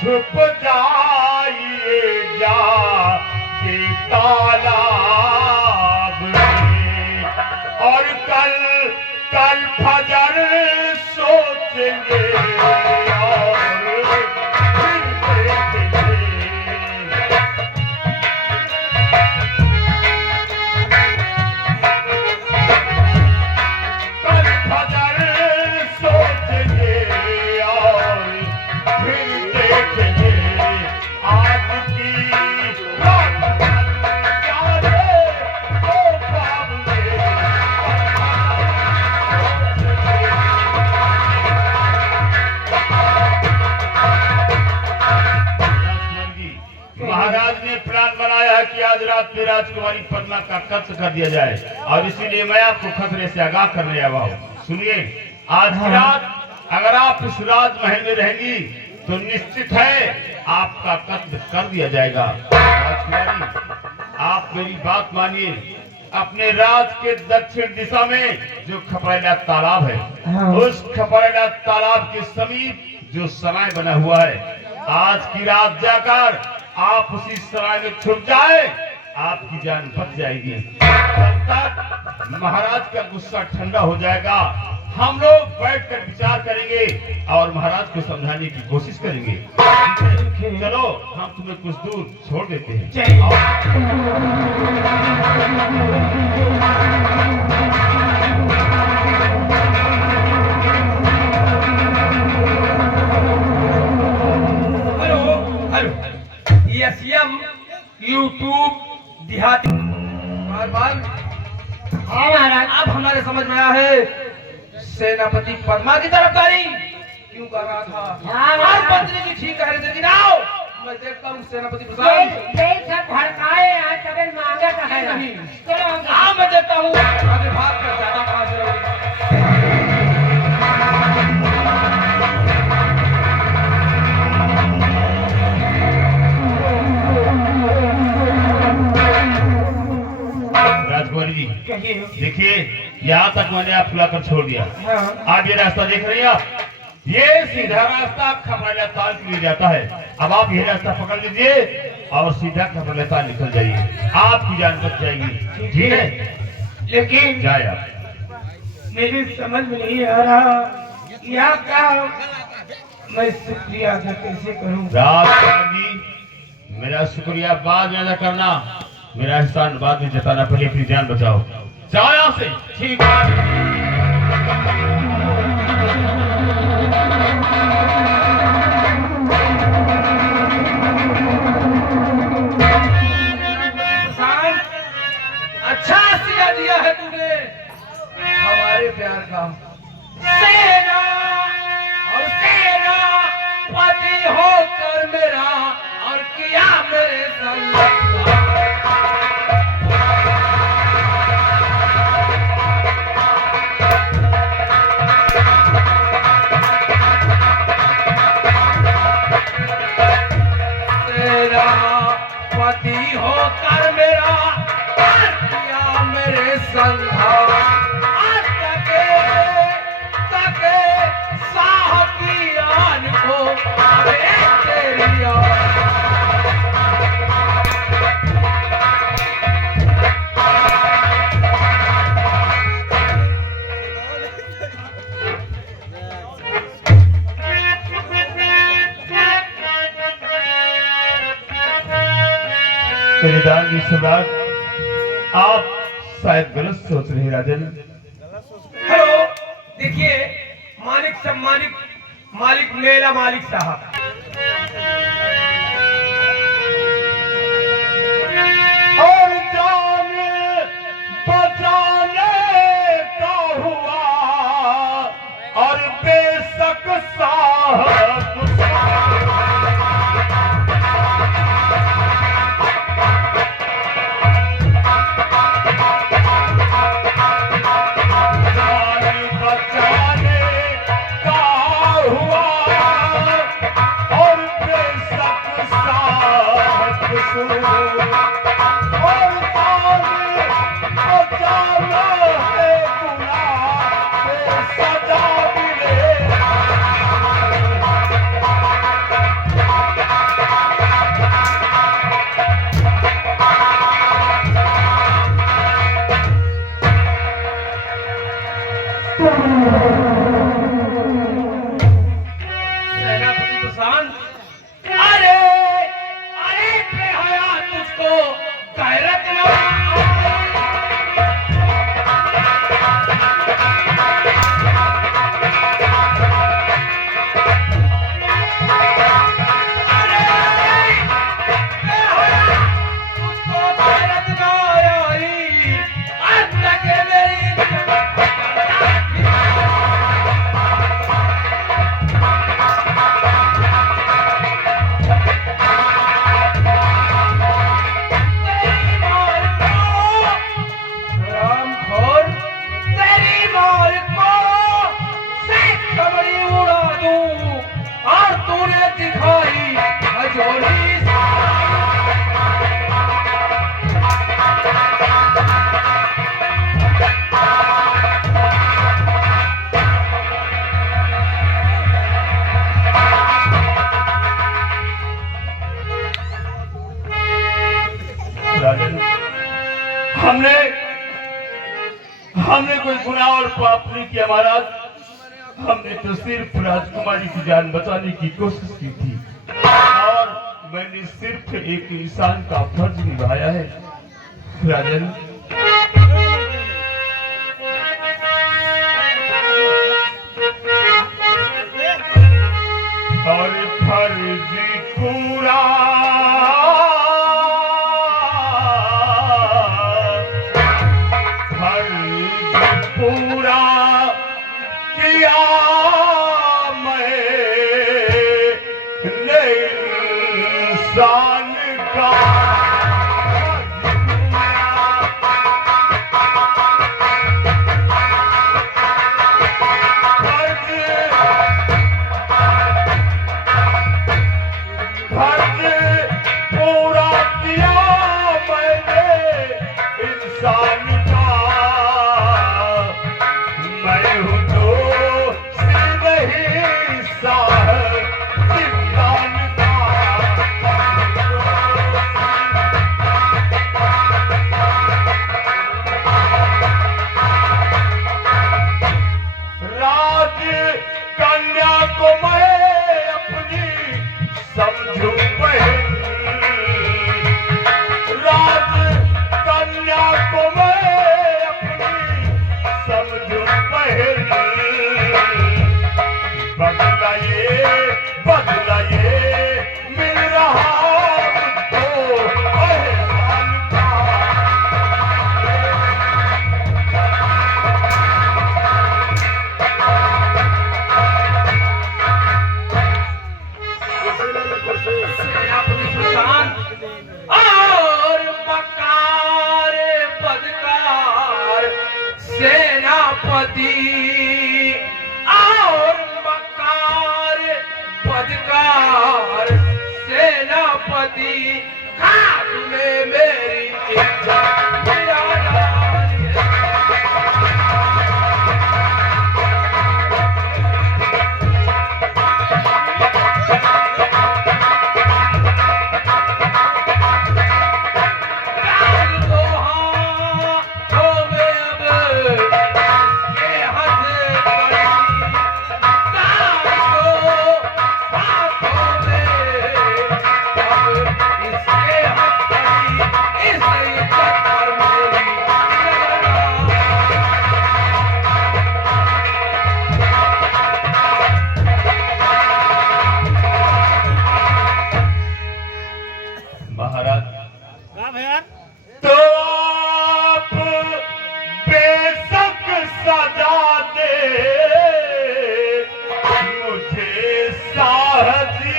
छुप जाइए जा के तालाब में, और कल कल फजर सोचेंगे और फिर देखेंगे। कल फजर सोचेंगे और फिर देखेंगे। आज की रात जाने तो ख्वाब में महाराज ने प्लान बनाया है कि आज रात में राजकुमारी पद्मा का कत्ल कर दिया जाए, और इसीलिए मैं आपको खतरे से आगाह करने आया हूँ। सुनिए, आज की रात अगर आप इस राजमहल में रहेंगी तो निश्चित है आपका कत्ल कर दिया जाएगा। राजकुमारी, आप मेरी बात मानिए। अपने राज के दक्षिण दिशा में जो खपरेला तालाब है, उस खपरेला तालाब के समीप जो सराय बना हुआ है, आज की रात जाकर आप उसी सराय में छुप जाए, आपकी जान बच जाएगी। तब तक महाराज का गुस्सा ठंडा हो जाएगा, हम लोग बैठकर विचार करेंगे और महाराज को समझाने की कोशिश करेंगे। चलो, हम तुम्हें कुछ दूर छोड़ देते हैं। एसएम यूट्यूब देहाती बार महाराज, अब हमारे समझ में आया है सेनापति पद्मा की तरफदारी क्यों कर रहा था। आज मंत्री जी ठीक कह रहे थे, लेकिन आओ मैं देखता हूँ सेनापति प्रसाद सब भड़काए आज तबे मांगा का है नहीं। चलो हाँ मैं देखता हूँ आगे भाग कर ज्यादा कहाँ से रहोगे। राजकुमारी जी, देखिए, यहाँ तक मैंने आप बुलाकर छोड़ दिया। आप ये रास्ता देख रही हैं, आप ये सीधा रास्ता खपरेला ताल के लिए जाता है। अब आप ये रास्ता पकड़ लीजिए और सीधा खपरेला ताल निकल जाइए, आपकी जान बच जाएगी। ठीक है, लेकिन जाए आप। मेरी समझ में नहीं आ रहा यहाँ का मैं शुक्रिया अदा कैसे करूँ। राजकुमारी जी, मेरा शुक्रिया बाद में अदा करना, मेरा एहसान बाद में जताना, पहले अपनी जान बचाओ। जाओ यहाँ से। ठीक है। अच्छा सिया दिया है तूने हमारे प्यार का। सेना और सेना पति होकर मेरा और किया मेरे संग। पति होकर मेरा किया मेरे संधा तके साह की आन को तेरी दानवीर सम्राट, आप शायद गलत सोच रहे हैं राजन। हेलो, देखिए मालिक सब मालिक मेरा मालिक साहब। और जान बचाने का हुआ और बेशक साहब को गैरत न हमने हमने कोई गुनाह और पाप नहीं किया महाराज। हमने तो सिर्फ राजकुमारी की जान बचाने की कोशिश की थी और मैंने सिर्फ एक इंसान का फर्ज निभाया है राजन। और फर्ज पूरा पूरा किया मैंने इंसान का फर्ज पूरा किया मैंने इंसान का। मैं हूँ तो सिर्फ हिस्सा जिंदान का। राज कन्या को मैं अपनी समझू बहन। राज कन्या को मैं अपनी समझू बहन। बदला ये मिल रहा मुझको एहसान का। और बकार बदकार सेनापति और बकार बदकार सेनापति खाक में मेरी इज्जत गिराना। महाराज तो आप बेशक सजा दे मुझे साहसी।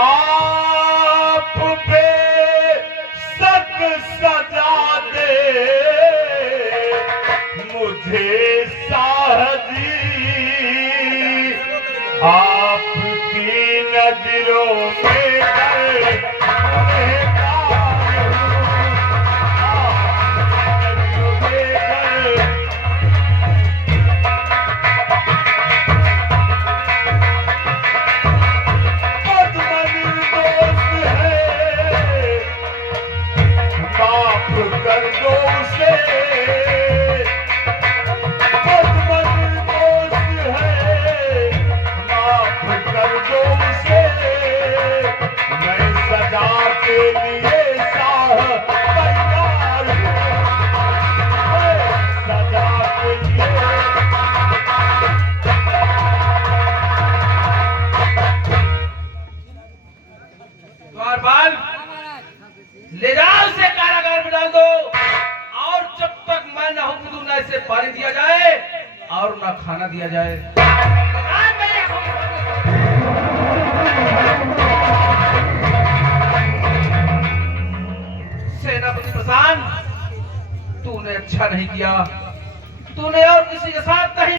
आप बेशक सजा दे मुझे साहसी। आपकी नजरों में के लिए शाह तैयार हूँ, सजा के लिए। द्वार बाल ले जाओ से कारागार में डाल दो, और जब तक मैं न हुक्म दूं न इसे पानी दिया जाए और न खाना दिया जाए। सेनापति प्रधान, तूने अच्छा नहीं किया, तूने और किसी के साथ नहीं